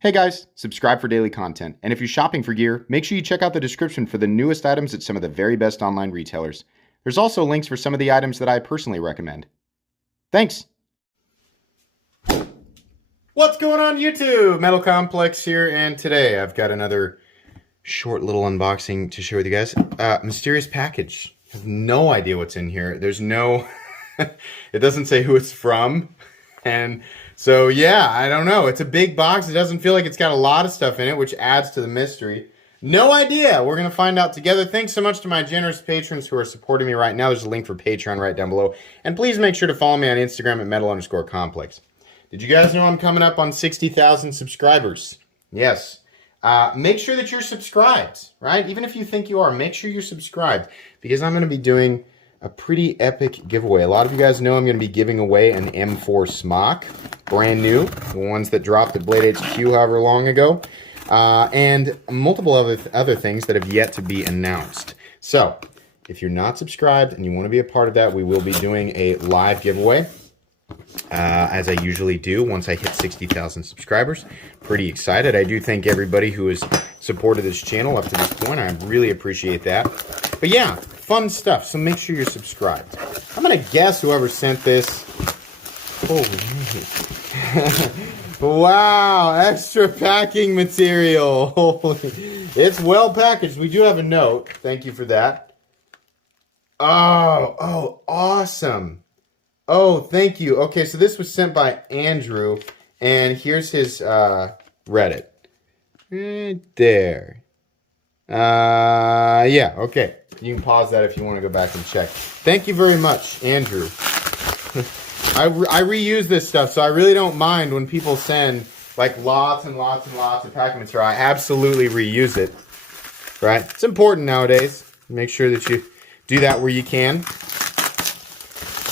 Hey guys, subscribe for daily content. And if you're shopping for gear, make sure you check out the description for the newest items at some of the very best online retailers. There's also links for some of the items that I personally recommend. Thanks! What's going on YouTube? Metal Complex here, and today I've got another short little unboxing to share with you guys. Mysterious package. I have no idea what's in here. There's no... it doesn't say who it's from. And so, yeah, I don't know. It's a big box. It doesn't feel like it's got a lot of stuff in it, which adds to the mystery. No idea. We're going to find out together. Thanks so much to my generous patrons who are supporting me right now. There's a link for Patreon right down below. And please make sure to follow me on Instagram at metal_complex. Did you guys know I'm coming up on 60,000 subscribers? Yes. Make sure that you're subscribed, right? Even if you think you are, make sure you're subscribed, because I'm going to be doing a pretty epic giveaway. A lot of you guys know I'm going to be giving away an M4 Smock, brand new, the ones that dropped at Blade HQ however long ago, and multiple other things that have yet to be announced. So, if you're not subscribed and you want to be a part of that, we will be doing a live giveaway, as I usually do once I hit 60,000 subscribers. Pretty excited. I do thank everybody who has supported this channel up to this point. I really appreciate that. But yeah, fun stuff, so make sure you're subscribed. I'm going to guess whoever sent this. Holy. Wow, extra packing material. Holy. It's well packaged. We do have a note. Thank you for that. Oh, awesome. Oh, thank you. Okay, so this was sent by Andrew, and here's his Reddit. Right there. Yeah, okay. You can pause that if you want to go back and check. Thank you very much, Andrew. I reuse this stuff, so I really don't mind when people send like lots and lots and lots of packing material. I absolutely reuse it, right? It's important nowadays. Make sure that you do that where you can.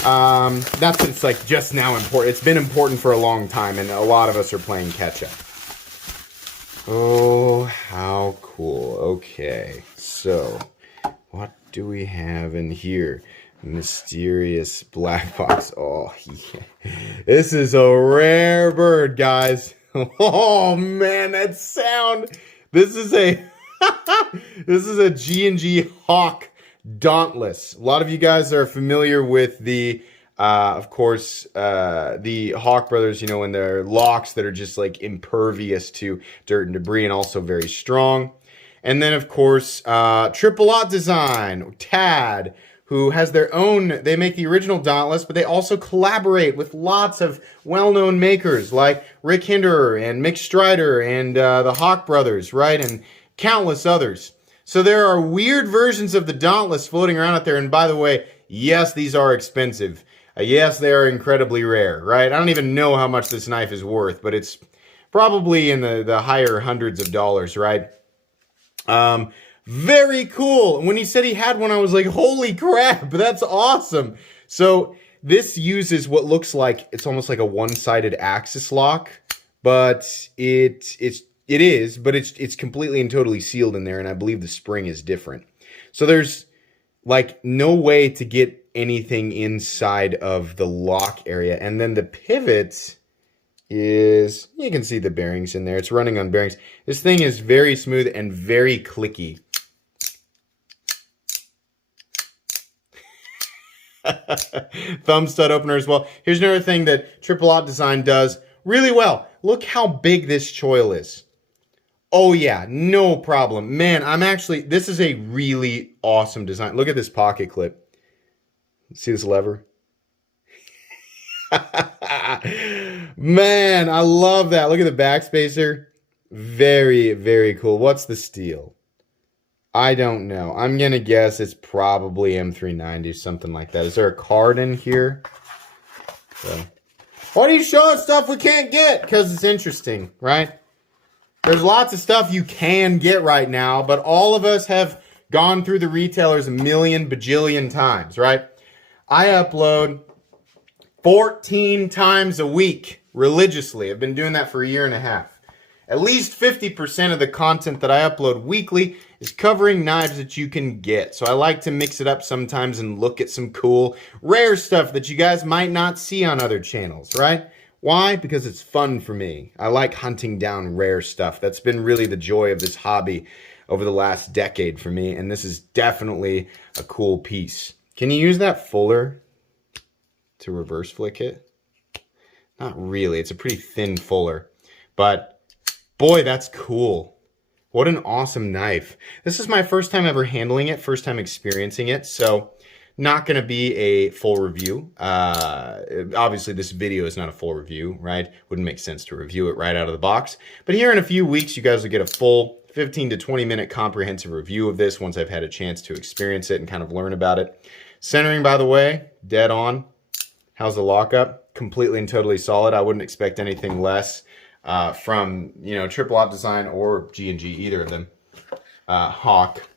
Not that it's like just now important. It's been important for a long time, and a lot of us are playing catch up. Oh, how cool. Okay, so what do we have in here? Mysterious black box. Oh, yeah. This is a rare bird, guys. Oh, man, that sound. This is a this is a G&G Hawk Dauntless. A lot of you guys are familiar with the of course, the Hawk brothers, you know, in their locks that are just like impervious to dirt and debris, and also very strong. And then, of course, Triple Aught Design, TAD, who has their own, they make the original Dauntless, but they also collaborate with lots of well-known makers like Rick Hinderer and Mick Strider and the Hawk brothers, right? And countless others. So there are weird versions of the Dauntless floating around out there. And by the way, yes, these are expensive. Yes, they are incredibly rare, right? I don't even know how much this knife is worth, but it's probably in the higher hundreds of dollars, right? Very cool. When he said he had one, I was like, holy crap, that's awesome. So this uses what looks like, it's almost like a one-sided axis lock, but it's completely and totally sealed in there, and I believe the spring is different. So there's like no way to get anything inside of the lock area. And then the pivot is, you can see the bearings in there. It's running on bearings. This thing is very smooth and very clicky. Thumb stud opener as well. Here's another thing that Triple Aught Design does really well. Look how big this choil is. Oh yeah, no problem. Man, this is a really awesome design. Look at this pocket clip. See this lever? Man, I love that. Look at the back spacer. Very, very cool. What's the steel? I don't know. I'm going to guess it's probably M390, something like that. Is there a card in here? So, why are you showing stuff we can't get? Because it's interesting, right? There's lots of stuff you can get right now, but all of us have gone through the retailers a million bajillion times, right? I upload 14 times a week religiously. I've been doing that for a year and a half. At least 50% of the content that I upload weekly is covering knives that you can get. So I like to mix it up sometimes and look at some cool, rare stuff that you guys might not see on other channels, right? Why? Because it's fun for me. I like hunting down rare stuff. That's been really the joy of this hobby over the last decade for me, and this is definitely a cool piece. Can you use that fuller to reverse flick it? Not really. It's a pretty thin fuller, but boy, that's cool. What an awesome knife. This is my first time ever handling it, first time experiencing it, so not going to be a full review. Obviously, this video is not a full review, right? Wouldn't make sense to review it right out of the box. But here in a few weeks, you guys will get a full 15 to 20 minute comprehensive review of this once I've had a chance to experience it and kind of learn about it. Centering, by the way, dead on. How's the lockup? Completely and totally solid. I wouldn't expect anything less from, Triple Op Design or G&G, either of them. Hawk.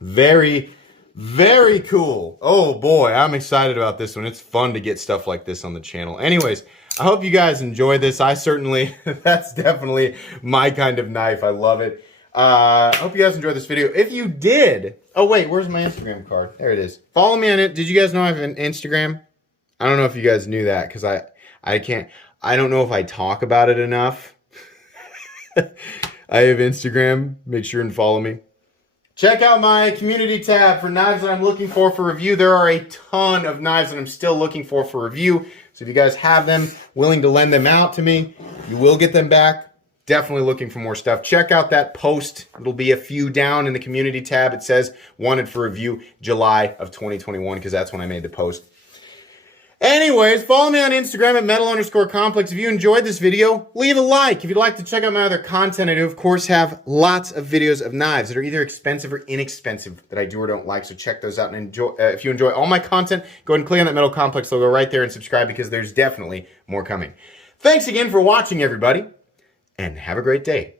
Very, very cool. Oh boy, I'm excited about this one. It's fun to get stuff like this on the channel. Anyways, I hope you guys enjoy this. I certainly, that's definitely my kind of knife. I love it. I hope you guys enjoyed this video. If you did, oh wait, where's my Instagram card? There it is. Follow me on it. Did you guys know I have an Instagram? I don't know if you guys knew that because I don't know if I talk about it enough. I have Instagram. Make sure and follow me. Check out my community tab for knives that I'm looking for review. There are a ton of knives that I'm still looking for review. So if you guys have them, willing to lend them out to me, you will get them back. Definitely looking for more stuff. Check out that post. It'll be a few down in the community tab. It says wanted for review July of 2021 because that's when I made the post. Anyways, follow me on Instagram at metal_complex. If you enjoyed this video, leave a like. If you'd like to check out my other content, I do, of course, have lots of videos of knives that are either expensive or inexpensive that I do or don't like. So check those out. And enjoy. If you enjoy all my content, go ahead and click on that Metal Complex logo right there and subscribe because there's definitely more coming. Thanks again for watching, everybody, and have a great day.